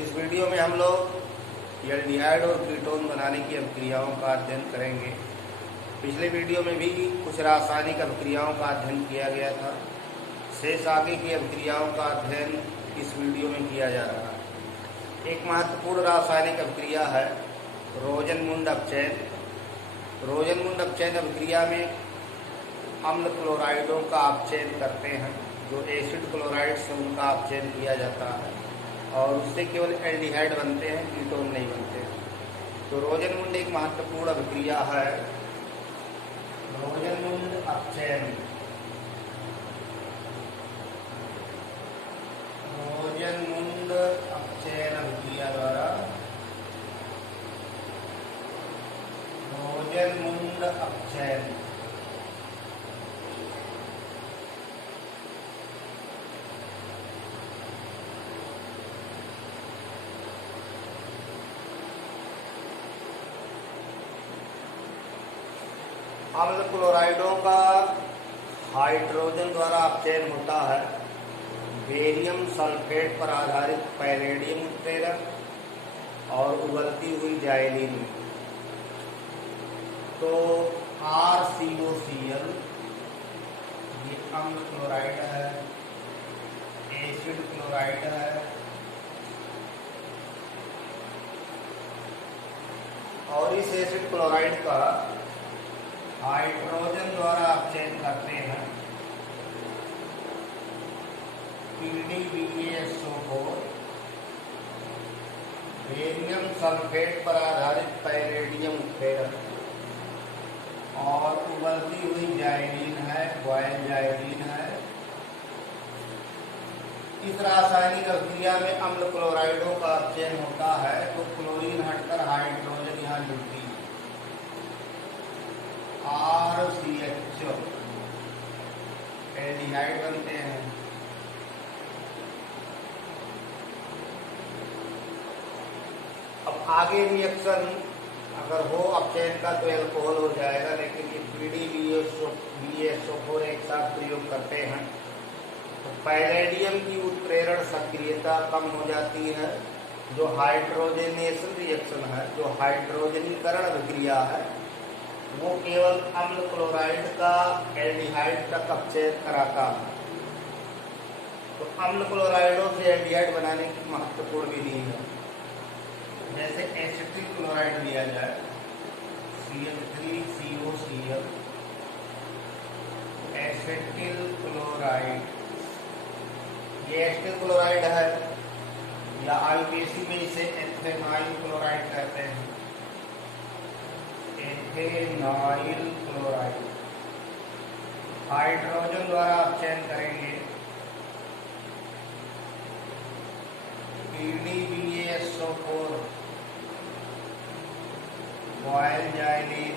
इस वीडियो में हम लोग एल्डिहाइड और कीटोन बनाने की अभिक्रियाओं का अध्ययन करेंगे। पिछले वीडियो में भी कुछ रासायनिक अभिक्रियाओं का अध्ययन किया गया था। शेष आगे की अभिक्रियाओं का अध्ययन इस वीडियो में किया जा रहा है। एक महत्वपूर्ण रासायनिक अभिक्रिया है रोजनमुंड अपचयन। रोजनमुंड अपचयन अभिक्रिया में अम्ल क्लोराइडों का अपचयन करते हैं, जो एसिड क्लोराइड से उनका अपचयन किया जाता है और उससे केवल एल्डिहाइड बनते हैं, कीटोन नहीं बनते। तो रोजनमुंड एक महत्वपूर्ण अभिक्रिया है। रोजनमुंड अपचयन, रोजनमुंड अपचयन अभिक्रिया द्वारा रोजनमुंड अपचयन अम्ल क्लोराइडों का हाइड्रोजन द्वारा अपचयन होता है। बेरियम सल्फेट पर आधारित पैलेडियम उत्प्रेरक और उबलती हुई जाइलिन में। तो RCOCl ये अम्ल क्लोराइड है, एसिड क्लोराइड है और इस एसिड क्लोराइड का हाइड्रोजन द्वारा अपचयन करते हैं PDBaSO4 बेरियम सल्फेट पर आधारित पैलेडियम उत्प्रेरक और उबलती हुई जाइलिन है, बॉयल जाइलिन है। इस रासायनिक अभिक्रिया में अम्ल क्लोराइडों का अपचयन होता है तो क्लोरीन हटकर हाइड्रोजन यहाँ जुड़ती है, RCHO एल्डिहाइड बनते हैं। अब आगे रिएक्शन अगर हो अपचयन का तो एल्कोहल हो जाएगा, लेकिन ये PDBaSO4 एक साथ प्रयोग करते हैं तो पैलेडियम की उत्प्रेरण सक्रियता कम हो जाती है। जो हाइड्रोजनेशन रिएक्शन है, जो हाइड्रोजनीकरण अभिक्रिया है, वो केवल अम्ल क्लोराइड का एल्डिहाइड तक अपचयन कराता है। तो अम्ल क्लोराइडों से एल्डिहाइड बनाने की महत्वपूर्ण विधि है। जैसे एसिटिल क्लोराइड लिया जाए, Cl3COCl, एसिटिल क्लोराइड, ये एसिटिल क्लोराइड है या आईपीसी में इसे एथेनॉइल क्लोराइड कहते हैं। एथेनॉइल क्लोराइड हाइड्रोजन द्वारा अपचयन करेंगे PDBaSO4 बॉयल जाइलिन।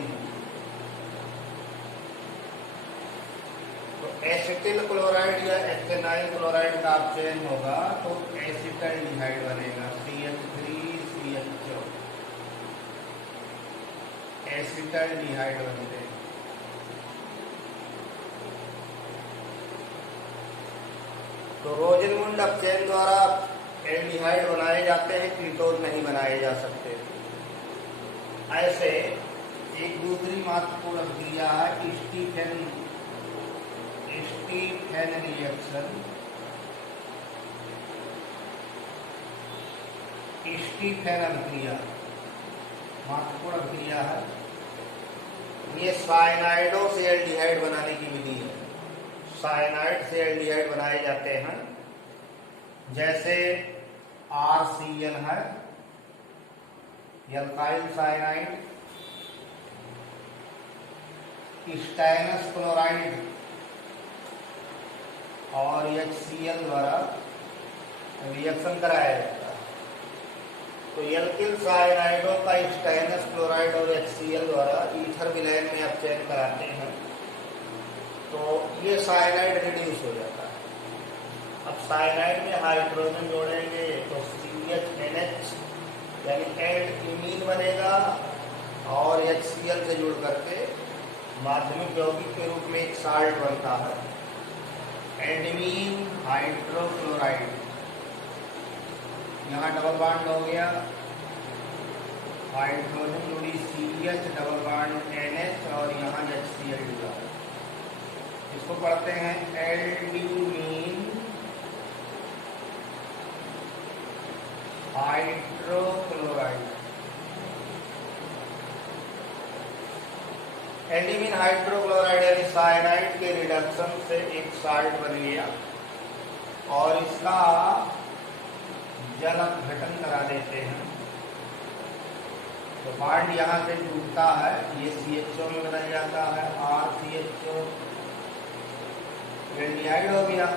तो एसिटिल क्लोराइड या एथेनॉइल क्लोराइड का अपचयन होगा तो एसिटाल्डिहाइड बनेगा, CH3CHO एसिटाल्डिहाइड बनते हैं। तो रोजनमुंड अपचयन द्वारा एल्डिहाइड बनाए जाते हैं, कीटोन नहीं बनाए जा सकते। ऐसे एक दूसरी महत्वपूर्ण अभिक्रिया है स्टीफेन रिएक्शन। स्टीफेन अभिक्रिया महत्वपूर्ण अभिक्रिया है। ये साइनाइडों से एल्डिहाइड बनाने की विधि है। साइनाइड से एल्डिहाइड बनाए जाते हैं, जैसे RCl है, एल्काइल साइनाइड, स्टैनस क्लोराइड और HCl द्वारा रिएक्शन कराया जाता है। तो एल्किल साइनाइडों का स्टैनस क्लोराइड और HCl द्वारा ईथर विलयन में अपचयन कराते हैं तो ये साइनाइड रिड्यूस हो जाता है। अब साइनाइड में हाइड्रोजन जोड़ेंगे तो CHNH यानी एल्ड-इमीन बनेगा और HCl से जुड़ करके माध्यमिक यौगिक के रूप में एक साल्ट बनता है, एल्डमीन हाइड्रोक्लोराइड। यहाँ डबल बॉन्ड हो गया, हाइड्रोजन जोड़ी CH डबल बॉन्ड NH और यहाँ HCl जुड़ा। इसको पढ़ते हैं एल्ड्यूमीन हाइड्रोक्लोराइड। एल्ड्यूमीन हाइड्रोक्लोराइड यानी साइनाइड के रिडक्शन से एक साल्ट बन गया और इसका जल अपघटन करा देते हैं तो बॉन्ड यहाँ से टूटता है, ये CHO में बदल जाता है, RCHO एल्डिहाइड हो गया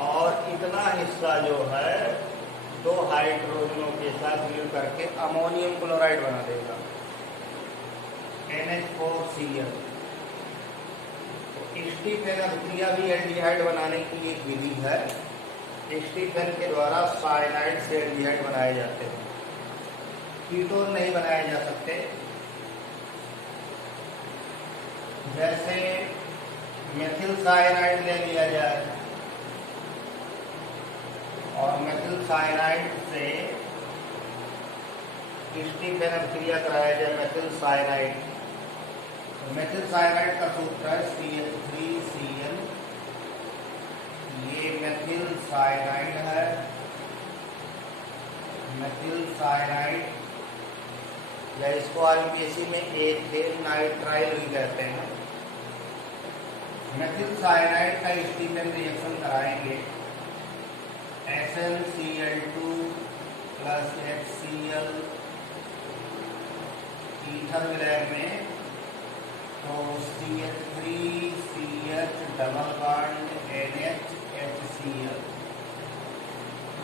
और इतना हिस्सा जो है दो हाइड्रोजनों के साथ मिल करके अमोनियम क्लोराइड बना देगा, NH4Cl। तो स्टीफेन अभिक्रिया भी एल्डिहाइड बनाने की एक विधि है। स्टीफेन के द्वारा साइनाइड से एल्डिहाइड बनाए जाते हैं, कीटोन नहीं बनाए जा सकते। जैसे मेथिल साइनाइड ले लिया जाए और मेथिल साइनाइड से स्टीफेन अभिक्रिया कराया जाए मेथिल साइनाइड, तो मेथिल साइनाइड का सूत्र है CH3Cl। ये मेथिल साइनाइड है, मेथिल साइनाइड या इसको RBC में एथेन नाइट्राइल भी कहते हैं। मेथिल साइनाइड का स्टीफेन रिएक्शन कराएंगे SnCl2 प्लस HCl ईथर विलयन में, तो CH3CH double bond NH HCl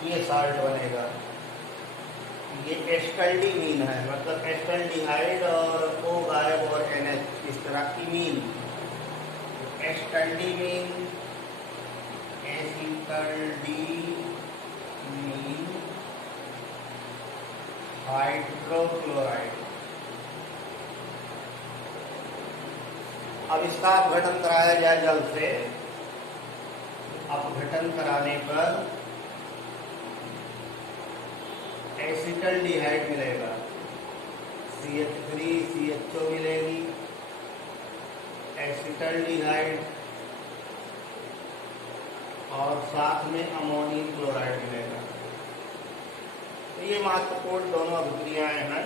ये साल्ट बनेगा। ये एस्टल्डिमीन है, मतलब एस्टल्डिहाइड और O गायब और NH इस तरह इमीन, एस्टल्डिमीन एसिटल्डिमीन हाइड्रोक्लोराइड। अब इसका अपघटन कराया जाए जल से, अपघटन कराने पर एसिटल्डिहाइड मिलेगा, CH3CHO मिलेगी, एसिटल्डिहाइड और साथ में अमोनियम क्लोराइड मिलेगा। तो ये महत्वपूर्ण दोनों अभिक्रियाएं हैं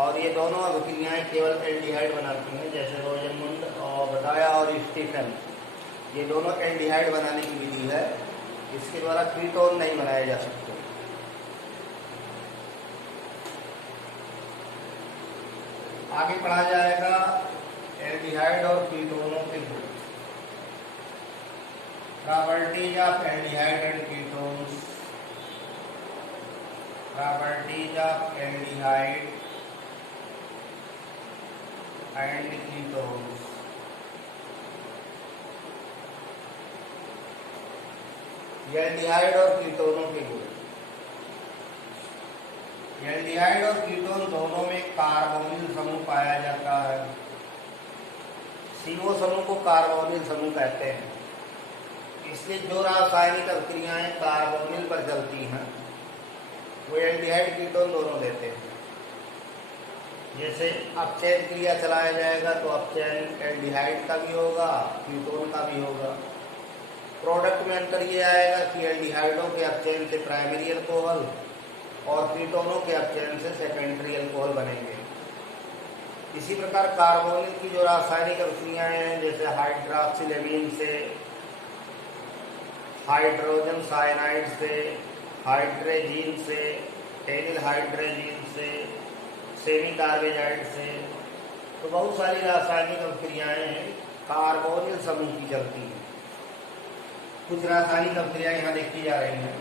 और ये दोनों अभिक्रियाएं केवल एल्डिहाइड बनाती हैं। जैसे रोजनमुंड और बताया और स्टीफेन, ये दोनों एल्डिहाइड बनाने की विधि है, इसके द्वारा कीटोन नहीं बनाए जा सकते। आगे पढ़ा जाएगा एल्डिहाइड और कीटोनों के गुण, properties of aldehyde and ketones, properties of aldehyde and ketones. Aldehyde और कीटोनों के गुण। एल्डिहाइड और कीटोन दोनों में कार्बोनिल समूह पाया जाता है। CO समूह को कार्बोनिल समूह कहते हैं, इसलिए जो रासायनिक अभिक्रियाएं कार्बोनिल पर चलती हैं वो एल्डिहाइड कीटोन दोनों देते हैं। जैसे अपचयन क्रिया चलाया जाएगा तो अपचयन एल्डिहाइड का भी होगा, कीटोन का भी होगा। प्रोडक्ट में अंतर ये आएगा कि एल्डिहाइडों के अपचयन से प्राइमरी अल्कोहल और कीटोनों के अपचयन से सेकेंडरी अल्कोहल बनेंगे। इसी प्रकार कार्बोनिल की जो रासायनिक अभिक्रियाएं हैं, जैसे हाइड्रॉक्सिलेमीन से, हाइड्रोजन साइनाइड से, हाइड्रेजीन से, टेनिल हाइड्रेजीन से, सेमी कार्बेजाइड से, तो बहुत सारी रासायनिक अभिक्रियाएं कार्बोनिल समूह की चलती हैं। कुछ रासायनिक अभिक्रियाएं यहाँ देखी जा रही हैं।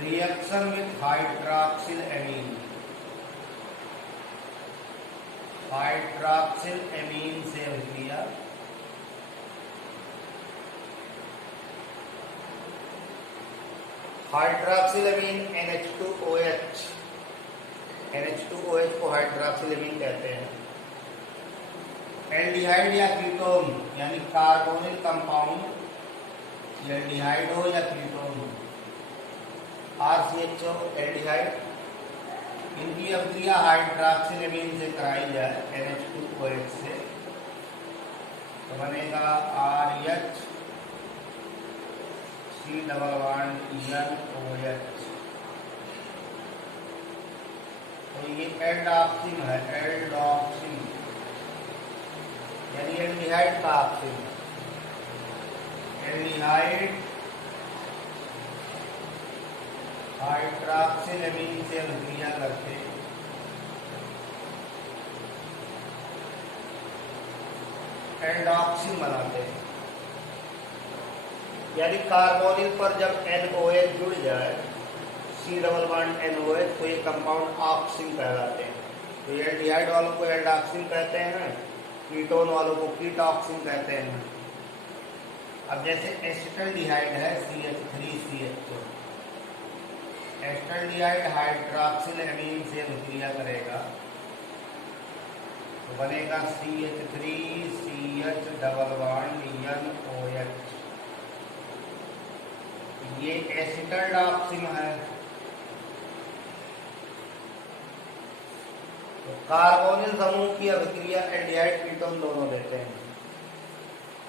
Reaction with hydroxyl amine, hydroxyl amine से अभिक्रिया हाइड्रॉक्सिलेमीन NH2OH, NH2OH को हाइड्रॉक्सिलेमीन कहते हैं। एल्डिहाइड या कीटोन यानी कार्बोनिल कंपाउंड, एल्डिहाइड हो या कीटोन हो, RCHO एल्डिहाइड, इनकी अभिक्रिया हाइड्रॉक्सिलेमीन से कराई जाए NH2OH से तो बनेगा RH C+NOH। तो ये एल्डॉक्सिन है, एल्डॉक्सिन यानी एल्डिहाइड का ऑक्सीन, एल्डिहाइड हाइड्रॉक्सिलेमीन से अभिक्रिया करके एल्डॉक्सिन बनाते हैं। यानी कार्बोनिल पर जब NOH जुड़ जाए C+NOH तो ये कंपाउंड ऑक्सिन कहलाते हैं। तो ये एल्डिहाइड वालों को एल्डॉक्सिन कहते हैं, कीटोन वालों को कीटॉक्सिन कहते हैं। अब जैसे एसिटल्डिहाइड है CH3CH2, एसिटल्डिहाइड हाइड्रॉक्सिलेमीन से अभिक्रिया करेगा तो बनेगा CH3CH+NOH। ये एसिटल्डॉक्सिन है। तो कार्बोनिल समूह की अभिक्रिया एल्डिहाइड कीटोन दोनों देते हैं।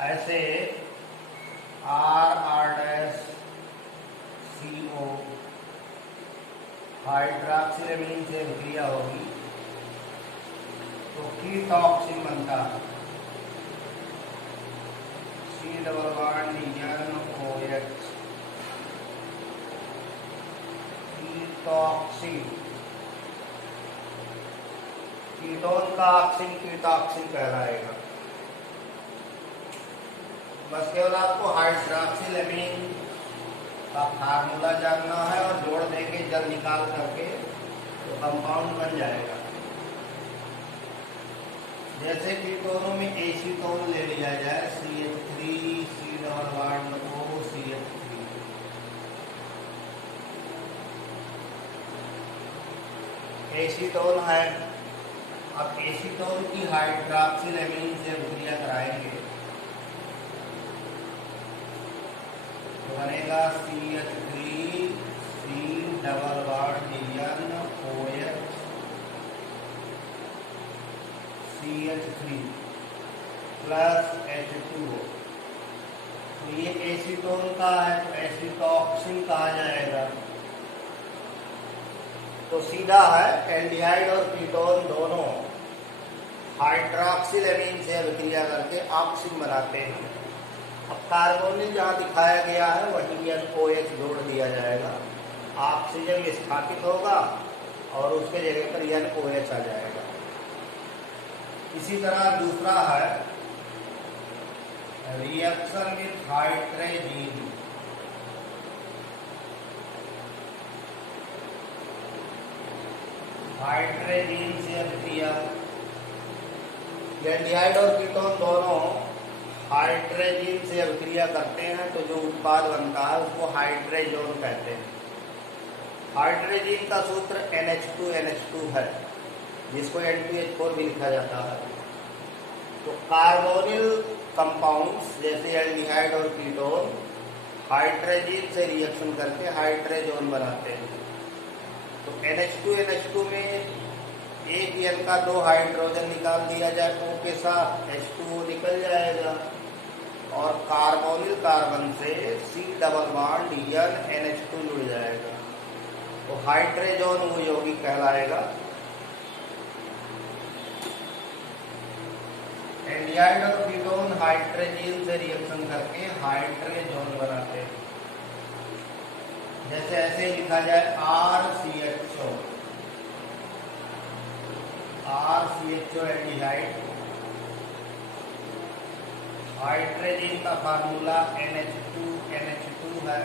ऐसे RR-CO हाइड्रॉक्सिलेमीन से अभिक्रिया होगी तो कीटॉक्सिन बनता है C+NOH, कीटॉक्सिन। कीटोन का ऑक्सीन कीटॉक्सिन कहलाएगा। बस केवल आपको हाइड्रॉक्सिलेमीन का फार्मूला जानना है और जोड़ देके जल निकाल करके तो कंपाउंड बन जाएगा। जैसे कीटोनों में एसीटोन ले लिया जाए CH3C+NOCH3, एसीटोन है। अब एसीटोन की हाइड्रॉक्सिलेमीन से अभिक्रिया कराएंगे तो बनेगा CH3C+NOH CH3 प्लस H2O। तो ये एसीटोन का है तो एसिटॉक्सिन कहा जाएगा। तो सीधा है एल्डिहाइड और कीटोन दोनों हाइड्रॉक्सिलेमीन से अभिक्रिया करके ऑक्सीन बनाते हैं। अब कार्बोनिल जहाँ दिखाया गया है वहीं NOH जोड़ दिया जाएगा, ऑक्सीजन विस्थापित होगा और उसके जगह पर NOH आ जाएगा। इसी तरह दूसरा है रिएक्शन विथ हाइड्रोजन। हाइड्रोजन से अभिक्रिया, एल्डिहाइड और कीटोन दोनों हाइड्रोजन से अभिक्रिया करते हैं तो जो उत्पाद बनता है उसको हाइड्रोजन कहते हैं। हाइड्रोजन का सूत्र NH2NH2 है जिसको N2H4 भी लिखा जाता है। तो कार्बोनिल कंपाउंड्स जैसे एल्डिहाइड और कीटोन हाइड्रोजन से रिएक्शन करके हाइड्रोजन बनाते हैं। तो NH2NH2 में एक N का 2 हाइड्रोजन निकाल दिया जाए O के साथ, H2O निकल जाएगा और कार्बोनिल कार्बन से C+NH2 जुड़ जाएगा तो हाइड्रोजन वो यौगिक कहलाएगा। एल्डिहाइड और कीटोन हाइड्रोजन से रिएक्शन करके हाइड्रोजन बनाते हैं। जैसे ऐसे लिखा जाए RCHO एल्डिहाइड, हाइड्रोजन का फार्मूला NH2NH2 है,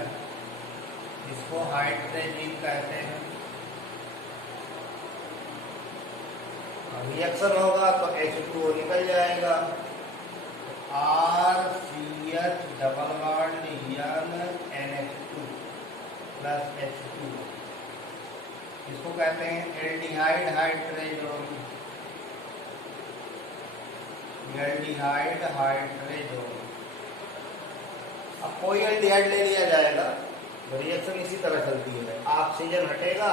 इसको हाइड्रोजन कहते हैं। रिएक्शन होगा तो H2O निकल जाएगा, RCH+NH2 प्लस H2, इसको कहते हैं एल्डिहाइड हाइड्रोजन। Aldehyde hydrazone. अब कोई एल्डिहाइड ले लिया जाएगा, रिएक्शन इसी तरह चलती है, ऑक्सीजन हटेगा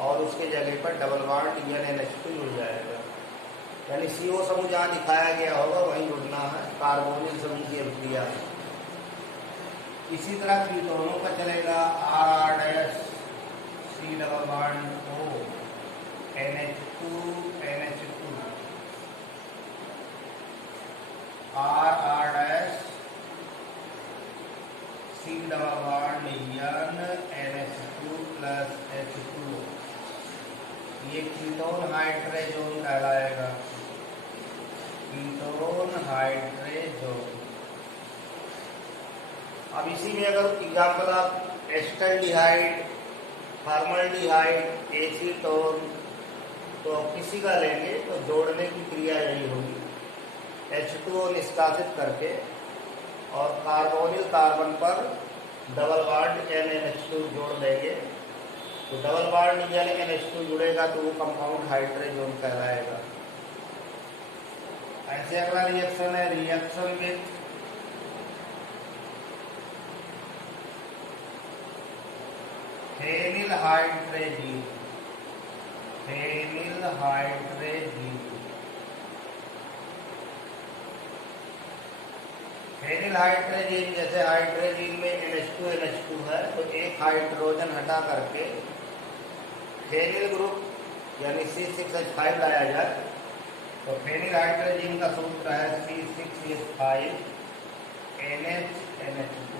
और उसके जगह पर डबल बॉन्ड NH2 जुड़ जाएगा, यानी CO समूह जहाँ दिखाया गया होगा वहीं जुड़ना है, कार्बोनिल समूह की अभिक्रिया है। इसी तरह कीटोनों का चलेगा, RR' C double bond O NH2 RR' C double bond NH2 plus H2O, ये कीटोन हाइड्रेजोन कहलाएगा, कीटोन हाइड्रेजोन। अब इसी में अगर एग्जाम्पल आप एस्टल्डिहाइड, फॉर्मल्डिहाइड, एसीटोन, तो किसी का लेंगे तो जोड़ने की क्रिया यही होगी, H2O निष्कासित करके और कार्बोनिल कार्बन पर डबल बॉन्ड NH2 जोड़ देंगे, तो डबल बॉन्ड NH2 जुड़ेगा तो वो कंपाउंड हाइड्रेजोन कहलाएगा। ऐसे अगला रिएक्शन है, reaction with phenyl hydrazine. Phenyl hydrazine, phenyl hydrazine, जैसे हाइड्रेजीन में NH2 है तो एक हाइड्रोजन हटा करके फेनिल ग्रुप यानी C6H5 लाया जाए, तो फेनिल हाइड्रेजीन का सूत्र है C6H5 NH2।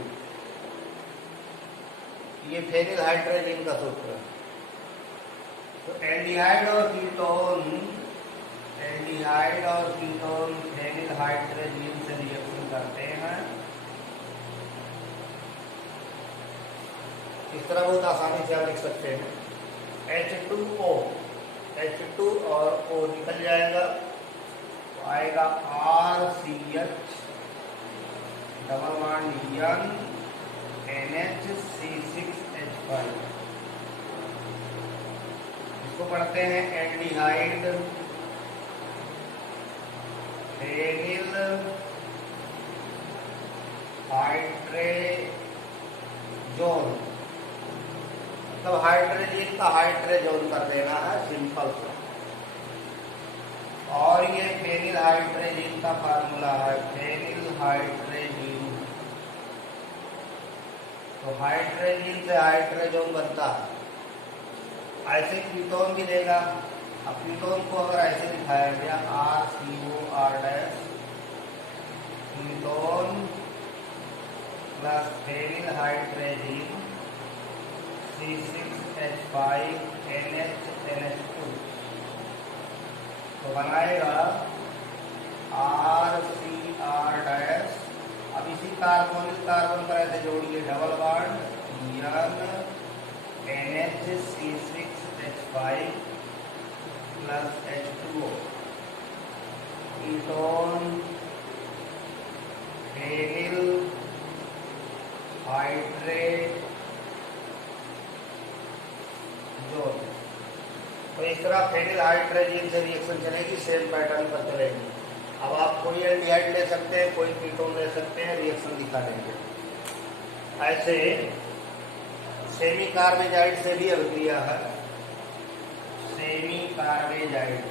ये फेनिल हाइड्रेजीन का सूत्र है। तो एल्डिहाइड और कीटोन, एल्डिहाइड और कीटोन फेनिल हाइड्रेजीन से रिएक्शन करते हैं। इस तरह बहुत आसानी से आप लिख सकते हैं, H2O, H2 और O निकल जाएगा तो आएगा RCH डबल बॉन्ड NHC6H5। इसको पढ़ते हैं एल्डिहाइड फेनिल हाइड्रेजोन, मतलब हाइड्रोजन का हाइड्रेजोन कर देना है सिंपल सा। और ये फेनिल हाइड्रेजीन का फार्मूला है, फेनिल हाइड्रेजीन, तो हाइड्रोजन से हाइड्रेजोन बनता है। ऐसे कीटोन भी देगा। अब कीटोन को अगर ऐसे दिखाया गया RCOR' ketone plus phenyl hydrazine C6H5 NH2, तो बनाएगा RCR'। अब इसी कार्बोनिल कार्बन पर ऐसे जोड़िए double bond NHC6H5 plus H2O, ketone phenyl hydrazone. तो इस तरह फेनिल हाइड्रेजीन से रिएक्शन चलेगी, सेम पैटर्न पर चलेगी। अब आप कोई एल्डिहाइड ले सकते हैं, कोई कीटोन ले सकते हैं, रिएक्शन दिखा देंगे। ऐसे सेमी कार्बेजाइड से भी अभिक्रिया है, सेमी कार्बेजाइड।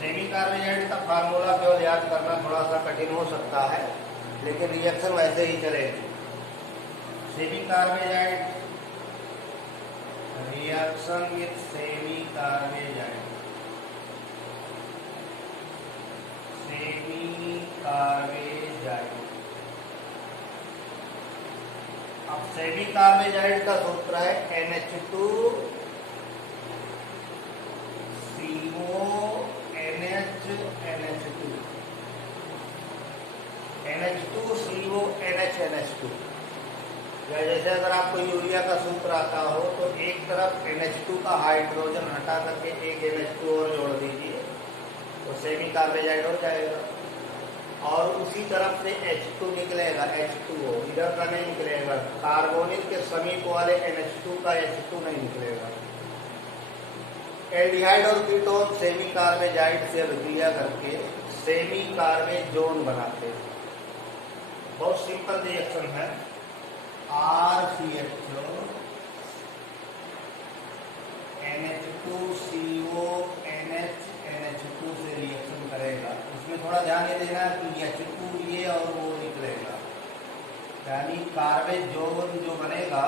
सेमी कार्बेजाइड का फार्मूला केवल याद करना थोड़ा सा कठिन हो सकता है, लेकिन रिएक्शन वैसे ही चलेगी। Semi carbazide, reaction with semi carbazide, semi carbazide. अब सेमी कार्बेजाइड का सूत्र है NH2CO NH2, NH2CO NH2। जैसे अगर आपको यूरिया का सूत्र आता हो तो एक तरफ NH2 का हाइड्रोजन हटा करके एक NH2 और जोड़ दीजिए तो सेमी कार्बेजाइड हो जाएगा। और उसी तरफ से H2 निकलेगा, H2O इधर का नहीं निकलेगा, कार्बोनिल के समीप वाले NH2 का H2 नहीं निकलेगा। एल्डिहाइड और कीटोन सेमी कार्बेजाइड से अभिक्रिया करके सेमी कार्बेजोन बनाते हैं। बहुत सिंपल रिएक्शन है। RCHO NH2CO NH NH2 से रिएक्शन करेगा। उसमें थोड़ा ध्यान ये देना कि H2 ये और वो निकलेगा, यानी कार्बेजोन जो बनेगा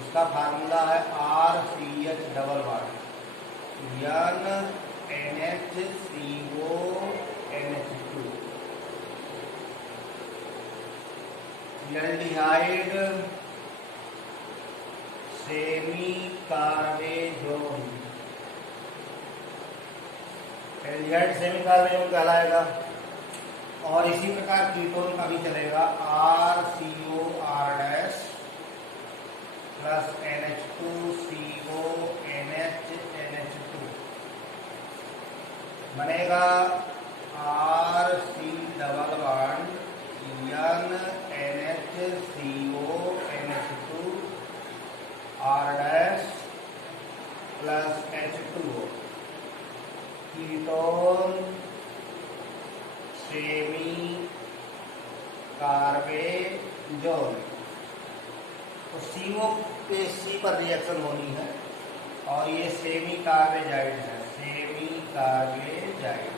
उसका फार्मूला है RCH double bond NHCO NH2। Aldehyde semi carbazone, aldehyde semi carbazone कहलाएगा। और इसी प्रकार कीटोन का भी चलेगा RCOR plus NH2CO NH NH2 बनेगा RC double bond NHCO NH2 R' plus H2O, ketone semi carbazone. तो CO पे C पर रिएक्शन होनी है और ये सेमी कार्बेजाइड है, सेमी कार्बेजाइड।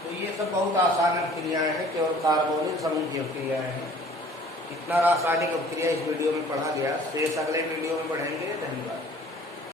तो ये सब बहुत आसान अभिक्रियाएं हैं, केवल कार्बोनिल समूह की अभिक्रियाएं हैं। इतना रासायनिक अभिक्रिया इस वीडियो में पढ़ा गया, शेष अगले वीडियो में पढ़ेंगे। धन्यवाद।